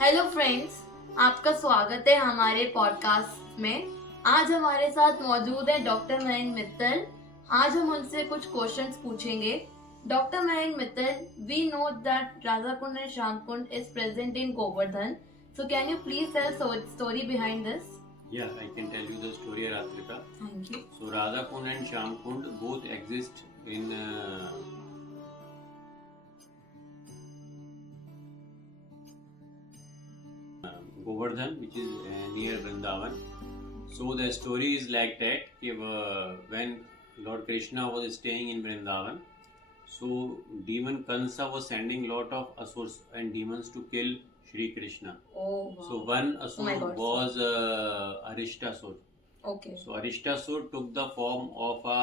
Hello friends, आपका स्वागत है हमारे पॉडकास्ट में। आज हमारे साथ मौजूद है डॉक्टर मयंक मित्तल। आज हम उनसे कुछ क्वेश्चंस पूछेंगे। Doctor Mayank Mittal, we know that Radhakund and Shyamkund is present in Govardhan. So can you please tell story behind this? Yeah, I can tell you the story, Ratrika. Thank you. So Radhakund and Shyamkund both exist in Govardhan, which is near Vrindavan. So the story is like that. When Lord Krishna was staying in Vrindavan, so demon Kansa was sending lot of asurs and demons to kill Shri Krishna. Oh, wow. So one asur God. was Arishtasur. Okay. So Arishtasur took the form of a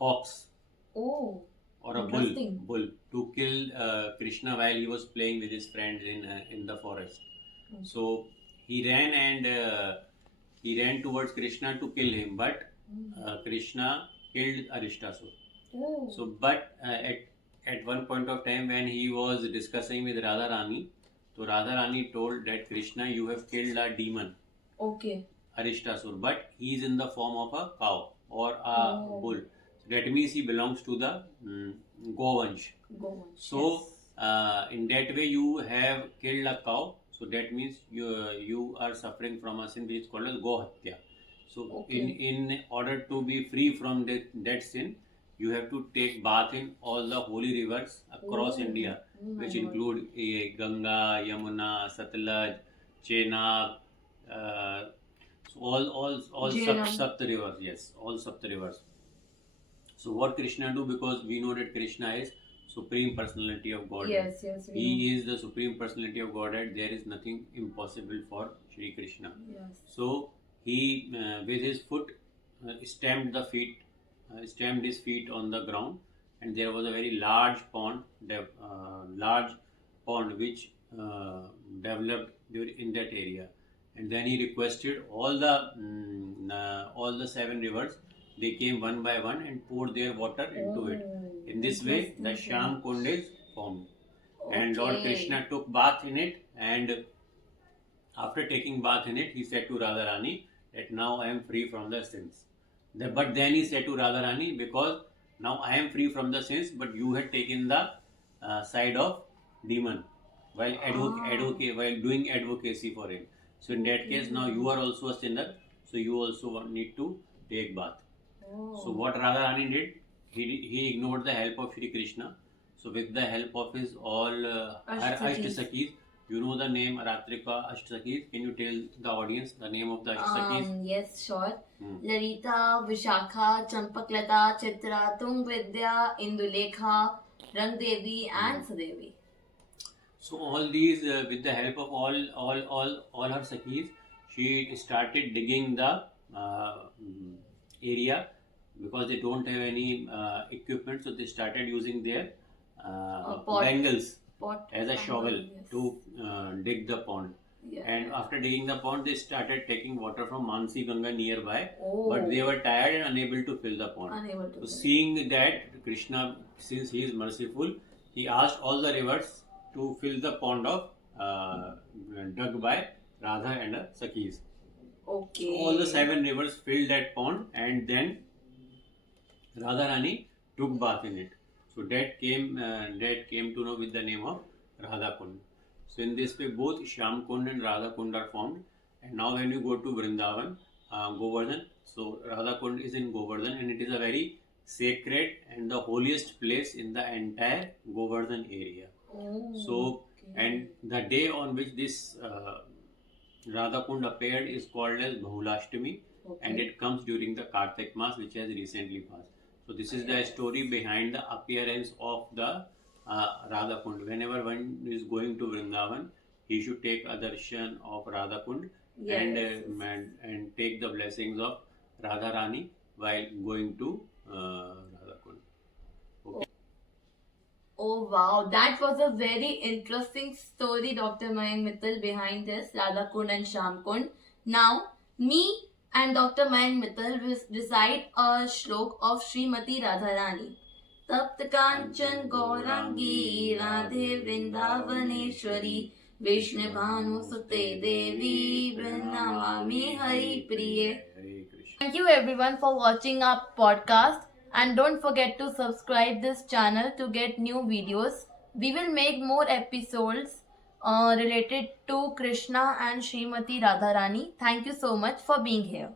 ox Oh, or a bull to kill Krishna while he was playing with his friends in the forest. So he ran towards Krishna to kill him, but Krishna killed Arishtasur. Oh. So, but at one point of time when he was discussing with Radharani, so Radharani told that Krishna, you have killed a demon. Okay. Arishtasur, but he is in the form of a cow or a bull. So that means he belongs to the Govansh. So in that way you have killed a cow. So that means you are suffering from a sin which is called as Gohatya. So in order to be free from that sin, you have to take bath in all the holy rivers across India, which include Ganga, Yamuna, Satluj, Chenab, all Sapt rivers. Yes, all Sapt rivers. So what Krishna do, because we know that Krishna is Supreme Personality of Godhead. Yes. He is the Supreme Personality of Godhead. There is nothing impossible for Shri Krishna. Yes. So he with his foot stamped his feet on the ground, and there was a very large pond which developed in that area. And then he requested all the 7 rivers. They came one by one and poured their water into it. In this way, the Shyamkund is formed. And Lord Krishna took bath in it, and after taking bath in it, he said to Radharani that now I am free from the sins. But then he said to Radharani, because now I am free from the sins, but you had taken the side of demon while doing advocacy for him. So in that case, now you are also a sinner, so you also need to take bath. So what Radharani did, he ignored the help of Shri Krishna. So with the help of his all her Ashtasakis, you know the name Ratrika Ashtasakis. Can you tell the audience the name of the Ashtasakis? Yes, sure. Larita, Vishakha, Champaklata, Chitra, Tungvidya, Indulekha, Rangdevi, and Sadevi. So all these, with the help of all her Sakis, she started digging the area, because they don't have any equipment, so they started using their bangles as a shovel to dig the pond. And after digging the pond, they started taking water from Mansi Ganga nearby, but they were tired and unable to fill the pond. So seeing that, Krishna, since he is merciful, he asked all the rivers to fill the pond of dug by Radha and her Sakis. Okay. So all the 7 rivers filled that pond, and then Radharani took bath in it. So that came to know with the name of Radhakund. So in this way, both Shyamkund and Radhakund are formed. And now when you go to Vrindavan, Govardhan, so Radhakund is in Govardhan, and it is a very sacred and the holiest place in the entire Govardhan area. And the day on which this Radhakund appeared is called as Bahulashtami, and it comes during the Kartik Mass, which has recently passed. So this is the story behind the appearance of the Radhakund. Whenever one is going to Vrindavan, he should take a darshan of Radhakund and take the blessings of Radharani while going to Radhakund. Okay. Oh wow, that was a very interesting story, Dr. Mayank Mittal, behind this Radhakund and Shyamkund. Now, me and Dr. Mayank Mittal will recite a shlok of Srimati Radharani. तप्त कांचन गौरांगी राधे वृंदावनेश्वरी विष्णुभानुसुते देवी प्रणमामि हरिप्रिये. Hare Krishna. Thank you everyone for watching our podcast, and don't forget to subscribe this channel to get new videos. We will make more episodes related to Krishna and Srimati Radharani. Thank you so much for being here.